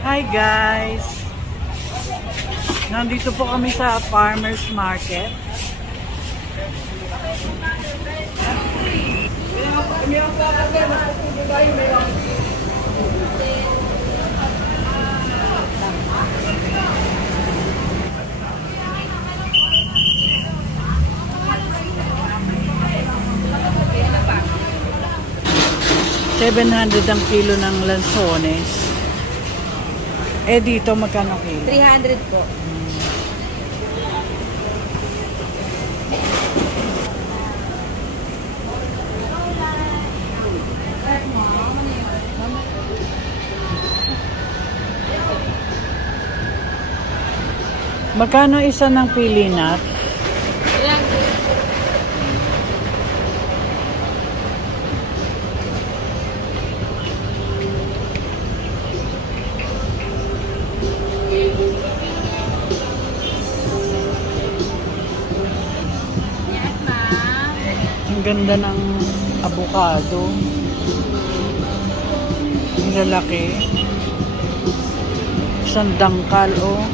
Hi guys! Nandito po kami sa Farmers Market. $700 ang kilo ng lansones. Eh dito magkano kilo? 300 po. Magkano isa ng pili nut? Ang ganda ng avocado. Ang lalaki. Isang dangkal, oh.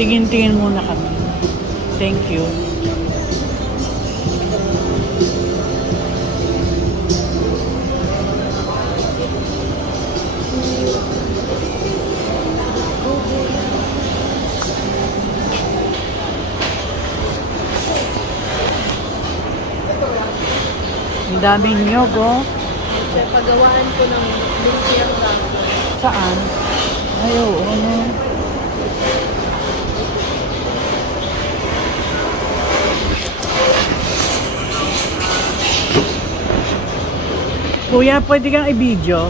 Tingin-tingin muna kami. Thank you. Ang daming nyog, oh. Pagawaan ko ng lumpia wrapper. Saan? Ay, oo, ano. Kuya, pwede kang i-video?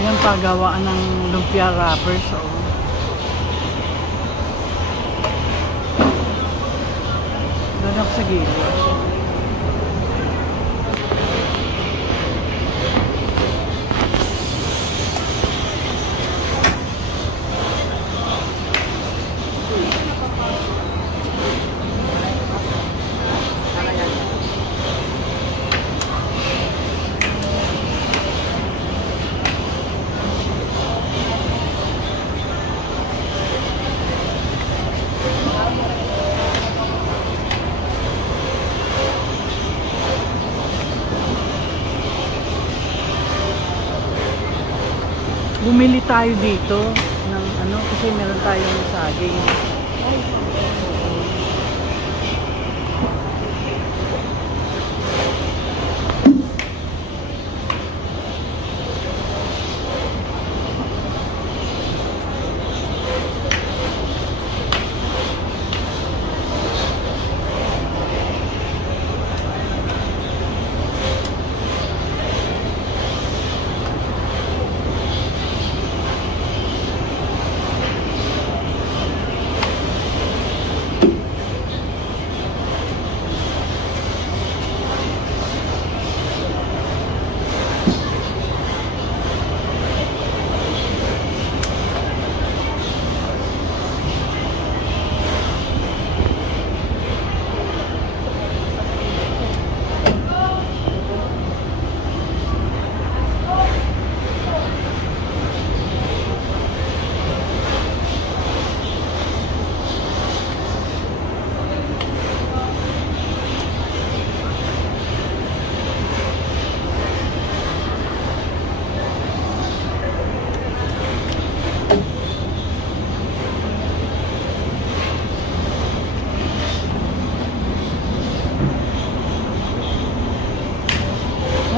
Ayan, pagawaan ng lumpia wrappers, oh. Doon ako sa gilid. Bumili tayo dito ng ano kasi meron tayong saging.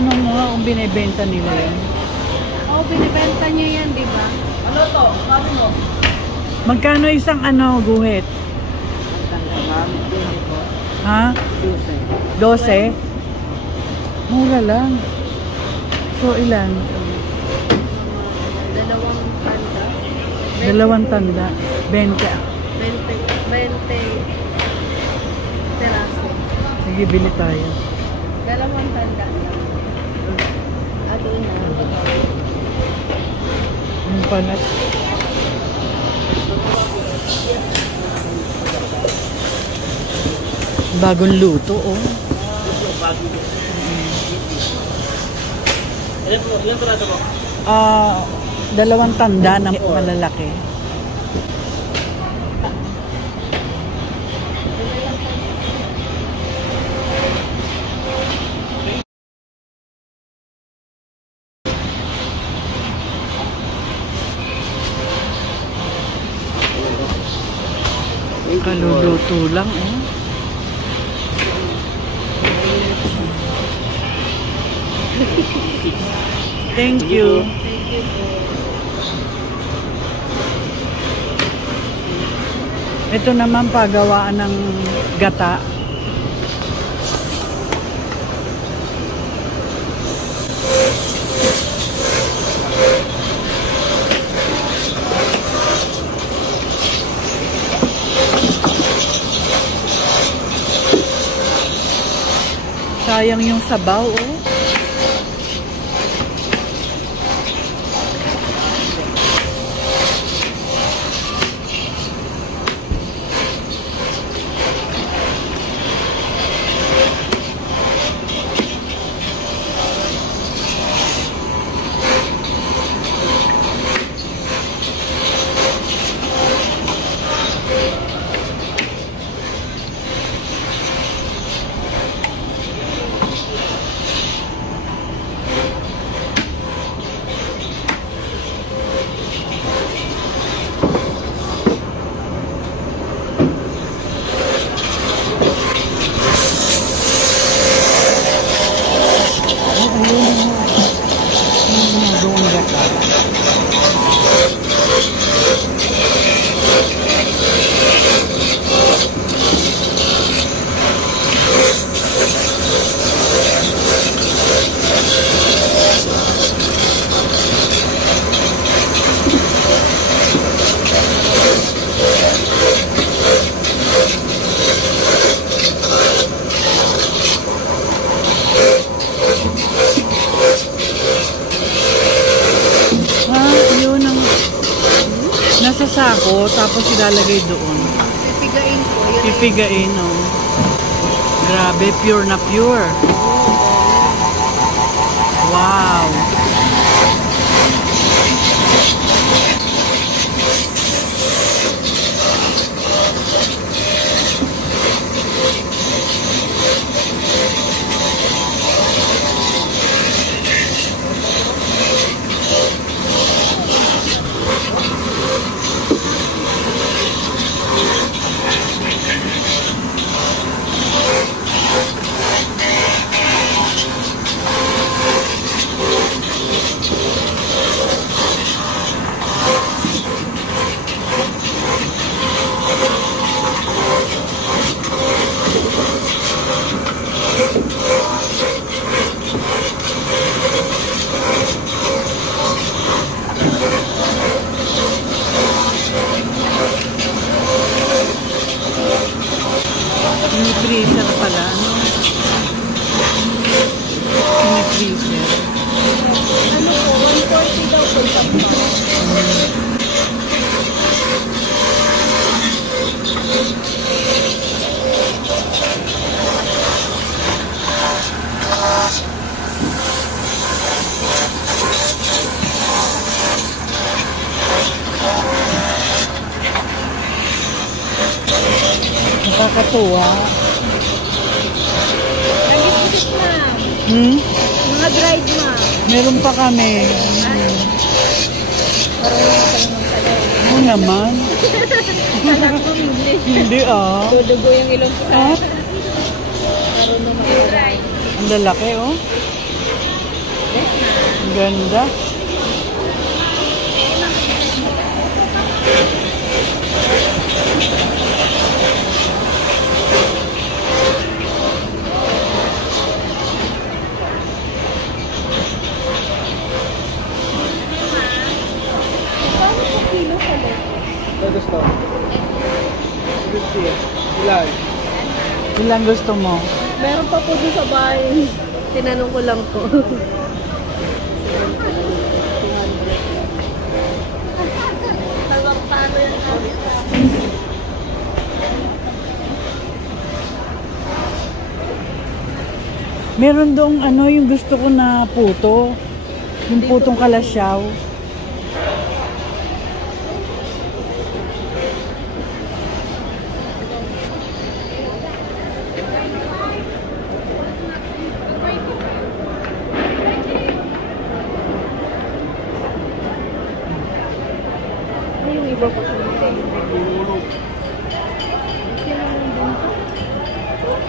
Anong mga kung binibenta nila yan? Oo, binibenta niya yan, di ba? Ano to? Sabi mo? Magkano isang ano guhit? Ha? 12? Mura lang. So ilan? Dalawang tanda. 20 peraso. Sige, bili tayo. Dalawang tanda. Doon na. Yung panat. Bagong luto, oh. Ilan piraso po? Dalawang tanda na malalaki. Kaluluto lang, oh. Thank you. Thank you po. Ito naman pagawaan ng gata. Sayang yung sabaw, oh. Nasa sako, tapos ilalagay doon. Pipigain po. Yun Pipigain, oh. Grabe, pure na pure. Wow. Ini-freezer pala, ano? Ini-freezer. ano po, 140 daw po tapos. Nakakatuwa. Nag-isip ma'am. Mga dried ma'am. Meron pa kami. Marunong ka naman pala. Oo naman. Anak mo English. Hindi, ah. Dudugo yung ilong ko sa Ah, marunong mag-dried. ang lalaki, oh. Yes ma'am. Ang ganda. Paano po kilo sa loob? Ito gusto. 50. Ilan? Ilang gusto mo? Meron pa po doon sa bahay. Tinanong ko lang po. Hanggang paano yan? Meron dong ano, yung gusto ko na puto. Yung putong kalasyaw. Ay, yung iba pa kung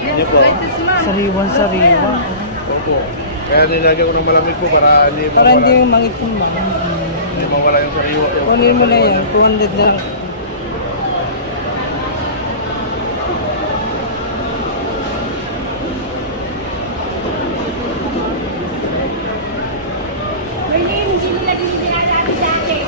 Hindi po. Sariwan-sariwa. Opo. Kaya nilagyan ko ng malamig po para hindi para mawala. hindi yung mangit-mong ba? Hindi mawala yung sariwa. Kunin mo na yan, 200 na. Hindi nila dinidinadati sa akin.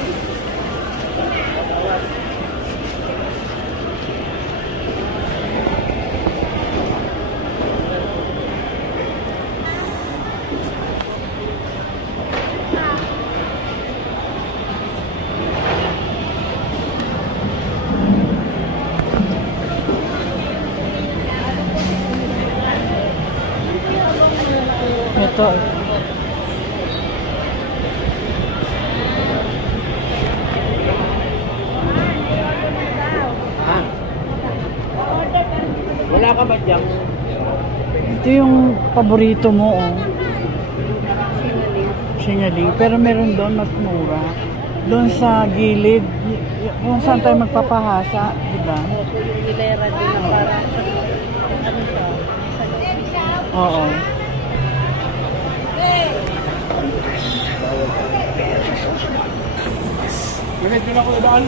Ito. Wala ka ba dyan? Ito yung paborito mo, oh. Singaling. Pero meron doon mas mura. Doon sa gilid, kung saan tayo magpapahasa, di ba? Yung hilera din na parang ano siya, Oo. Minit ko na ko doon.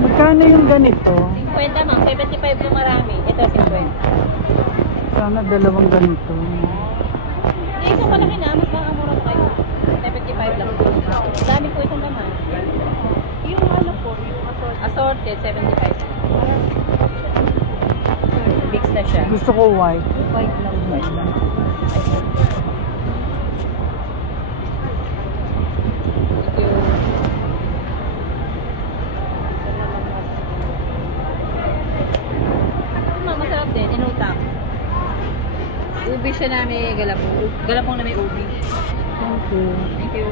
Magkano yung ganito? 50 ma'am, 75 yung marami. Ito 50. Sana dalawang ganito. Hindi, isang malaki na. Mas makamura pa kayo. 75 lang. Dami po itong laman. yung ano po, yung Assorted, 75. Mix na siya. Gusto ko white. white lang. White lang. Thank you. Masarap din, inutak. Ubi siya namin, galapong. Galapong na may ubi. Thank you. Thank you.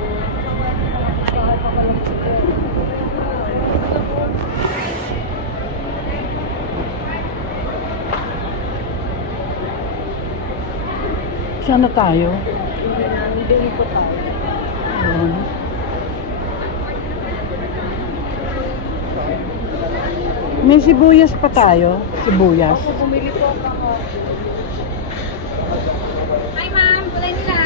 Saan na tayo? Hindi po tayo. Doon. May sibuyas pa tayo. Sibuyas. Bumili po ako. Hi ma'am, kulay nila.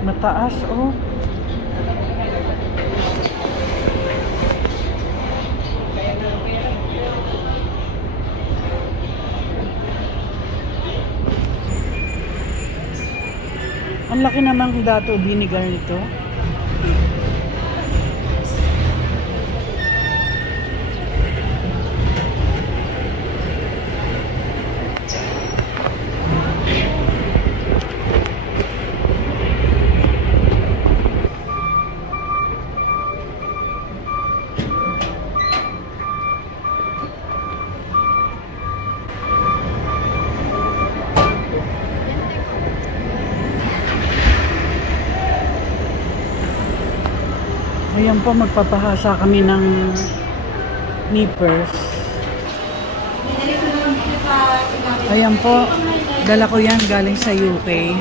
Mataas, oh. Ang laki naman dato binigal nito. Ayan po, magpapahasa kami ng nippers. Ayan po, dala ko yan galing sa UK.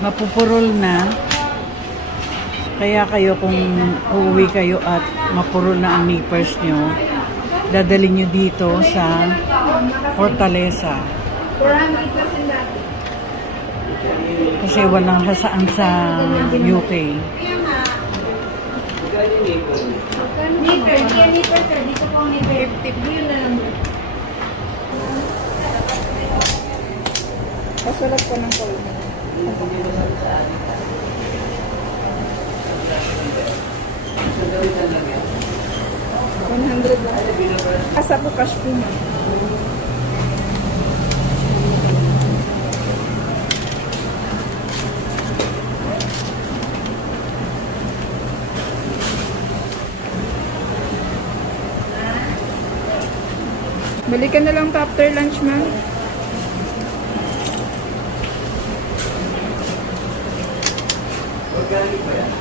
mapupurol na. Kaya kayo kung uuwi kayo at mapurol na ang nippers nyo, dadalhin nyo dito sa Fortaleza. Kasi walang hasaan sa UK. Pasalat ko ng kaulong. 100 lang. Asa po cash po man. Balikan na lang after lunch, ma'am. Organic ba yan?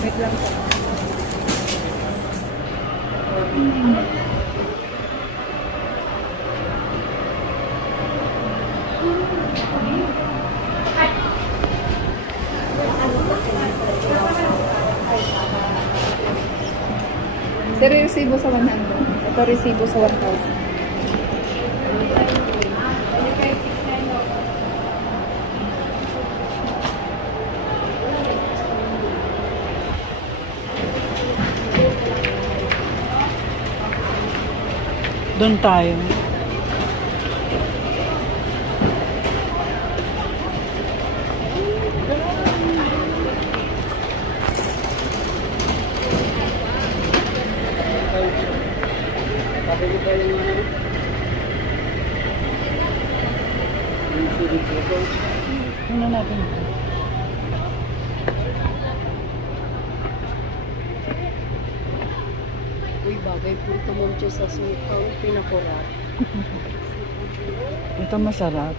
Wait lang po. Sir, resibo sa 100. Ito resibo sa 1,000. Doon tayo. Ano natin ito? Uy, bagay po tumuncho sa sukang pinakurat. Ito masarap.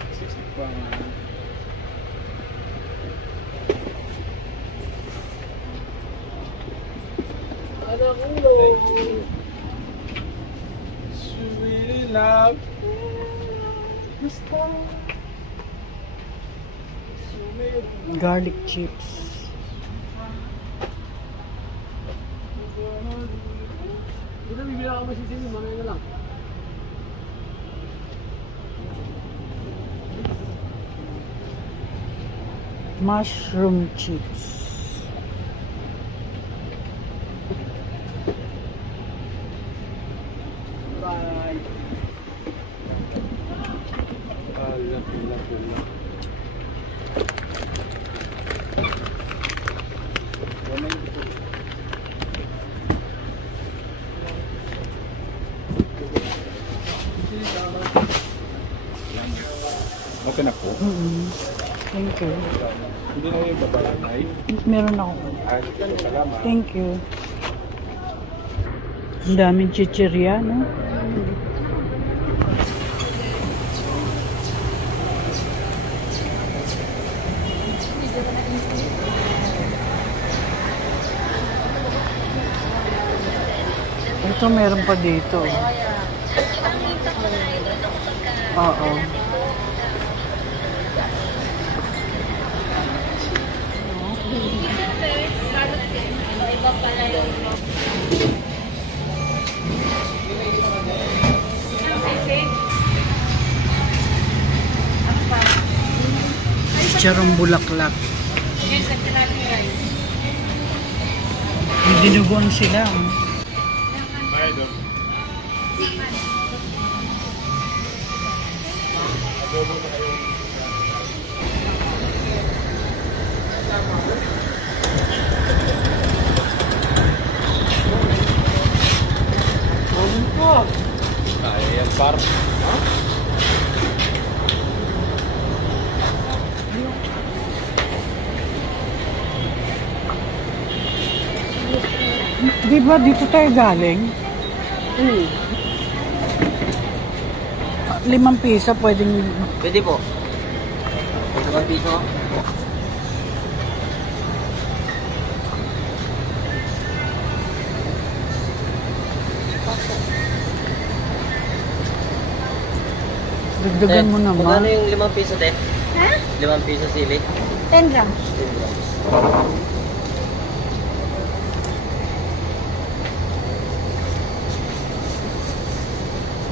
Sweet love. Garlic chips. Ito, bibila ako masisili, mamaya na lang. Mushroom chips. Bye. Laki. Okay na po. Thank you. Hindi na yung babalanay. Meron ako. Salamat. Thank you. Ang daming chichirya, no? Ito meron pa dito. Oo. Charong bulaklak. Dinuguan sila. Ayan, par. Di ba dito tayo galing? ₱5 pwedeng... Pwede po. 5 piso. Dagdagan mo Magkano naman. yung 5 piso, te? Ha? 5 piso sili? 10 grams. 10 grams.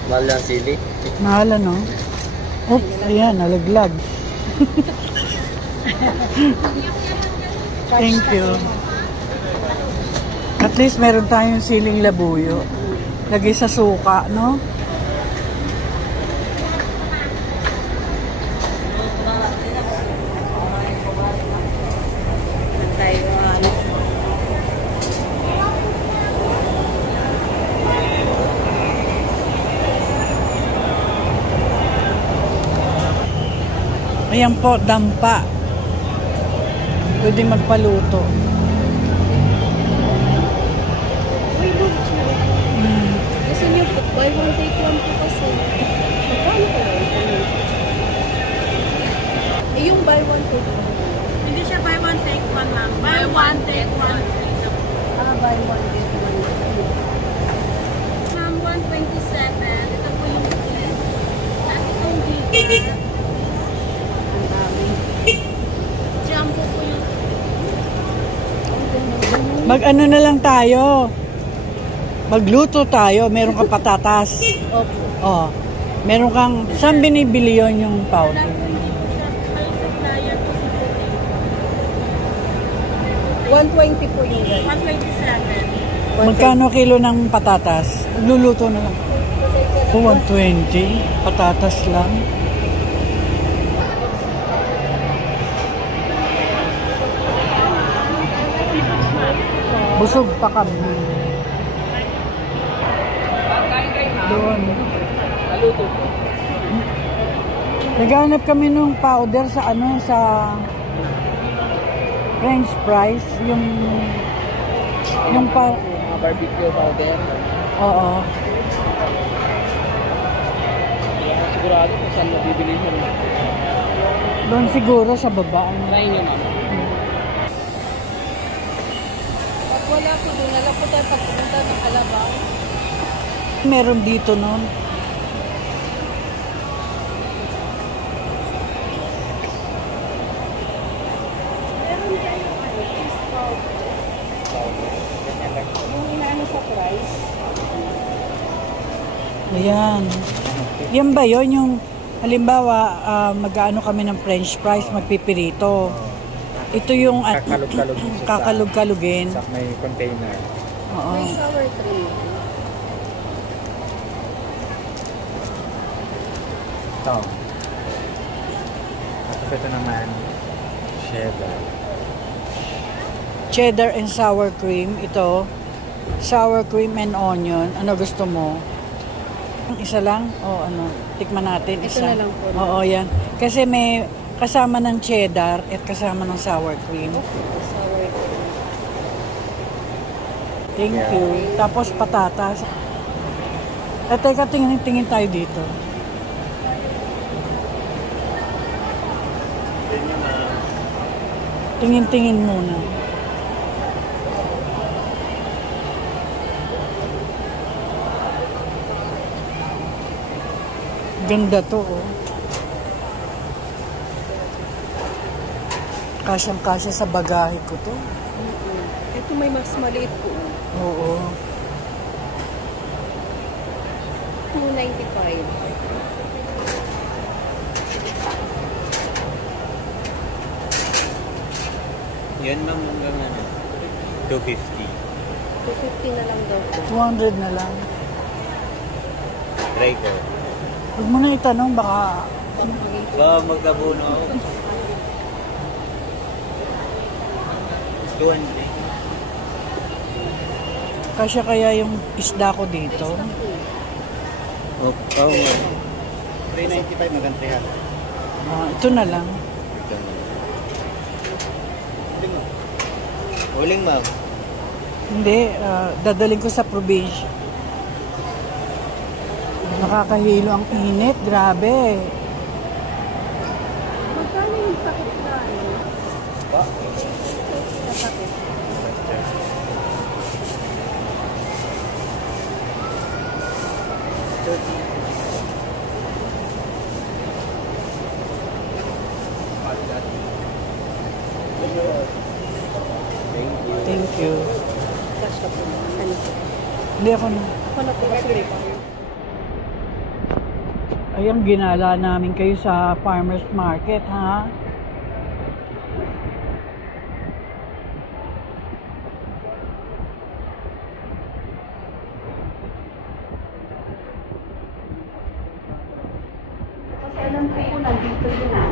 Mahal lang sili. Mahal ano? Oops, ayan, nalaglag. Thank you. At least meron tayong siling labuyo. Lagay sa suka, no? Ayan po, dampa. Pwede magpaluto. Gusto niyo po, buy one take one po kasi. Magkano po ba ito? Eh, yung buy one take one. Hindi siya buy one take one lang. Buy one take one. Buy one take one. Ma'am, 127. Ito po yung plan. At itong dito. Ang dami. Jumbo po yung Mag-ano na lang tayo. Magluto tayo. Meron kang patatas. Opo. Oh. Meron kang... Saan binibili yon yung powder? hindi po siya may supplier po si Puti. 120 po yung guys. 127. Magkano kilo ng patatas? Luluto na lang. 120. Patatas lang. Busog pa kami. Doon. Naghanap kami nung powder sa ano, sa French fries, yung Barbecue powder. oo. Sigurado kung saan mabibili mo. Doon siguro sa baba. Try nyo, ma'am. Pag wala po doon, alam po tayo pagpunta ng Alabang. Meron dito noon. Meron kayo cheese powder. Yung inaano sa price. Ayan. Yan ba yun? Yung, halimbawa, mag-ano kami ng French fries, magpipirito. Ito yung Kakalog-kalog siya sa- kakalog-kalugin. Sa may container. Oo. May sour cream. Ito. Tapos ito naman, cheddar. Cheddar and sour cream. Ito, sour cream and onion. Ano gusto mo? Isa lang? O ano? Tikman natin. Ito Isa. na lang po. Oo, yan. Kasi may kasama ng cheddar at kasama ng sour cream. Sour cream. Thank you. Tapos patatas. Teka, tingin tayo dito. Tingin muna. Ganda to, oh. Kasyang-kasya sa bagahe ko to. Ito may mas maliit po. Oo. 295. Yan, ma'am, hanggang ano? 250. 250 na lang daw po. 200 na lang. Try ko. Huwag mo na itanong, baka So, magkabuno ako. 200. kasya kaya yung isda ko dito. Oh, ma'am. 395 hanggang 300. Ito na lang. Huling, ma'am. Hindi, dadaling ko sa probinsya. Nakakahilo ang init. Grabe. Magkano yung pakit na ano? Ba? Na pakit. Thank you. Cash ka po. Ano po? Hindi ako na. Ako na po kasi may payo. Ayun, ginala namin kayo sa farmer's market, ha? Kasi alam ko po nandito yun ah.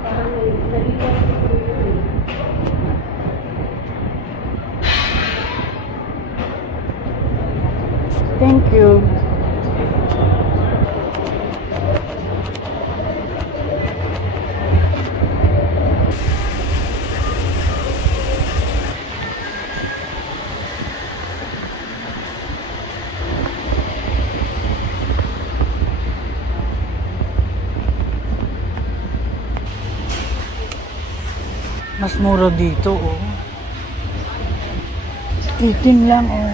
Parang nalipat ko po yun. Thank you. Mas mura dito, oh. Eating lang, oh.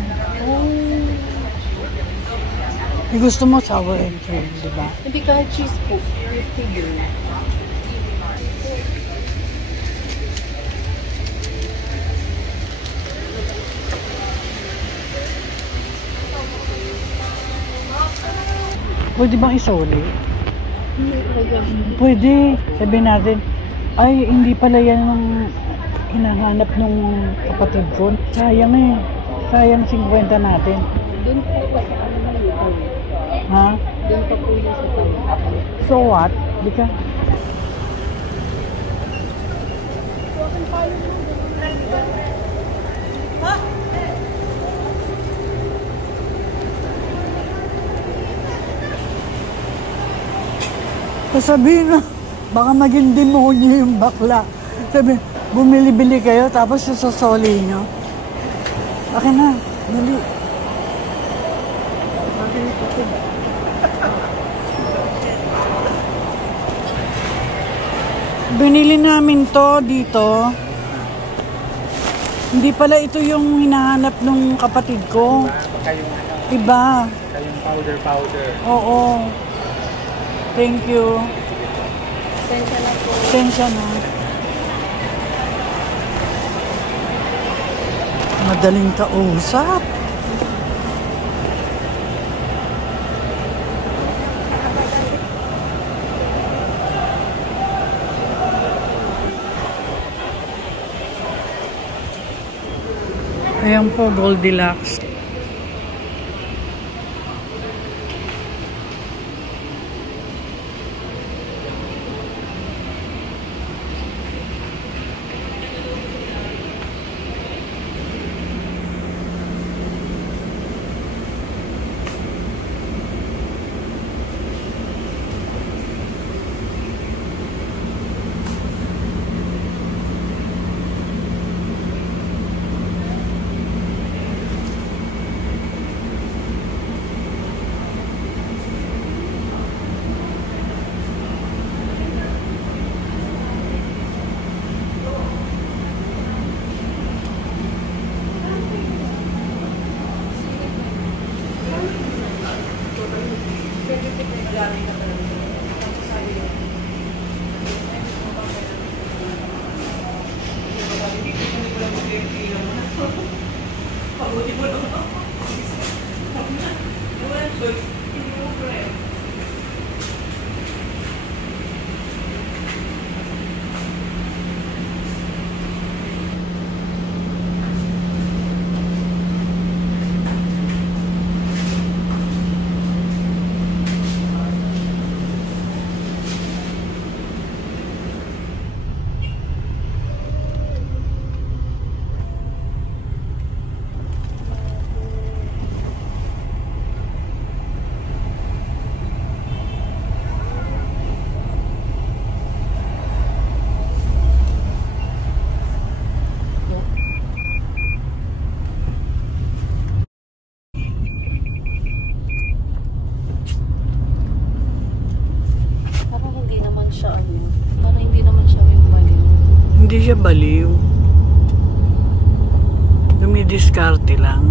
Yung gusto mo sour and cream, di ba? Hindi kahit cheese po. 50 yun. Pwede bang isoli? Pwede. Sabihin natin, ay, hindi pala yan ang hinahanap ng kapatid ko. Sayang eh. Sayang 50 natin. Doon po pa. Ano na yun? Ha? Doon pa po yung sa tayo. So what? Di ka? Sasabihin na, baka maging demonyo yung bakla. Sabi, bumili-bili kayo, tapos susosoli nyo. Akin na, dali. Binili namin to dito. Hindi pala ito yung hinahanap ng kapatid ko. Kayong Iba. kayong powder. Oo. Thank you. Sensya lang po. Pasensya na. Madaling kausap. Ayan po, Goldilocks. siya parang hindi naman siya yung baliw. Hindi siya baliw. Dumidiskarte lang.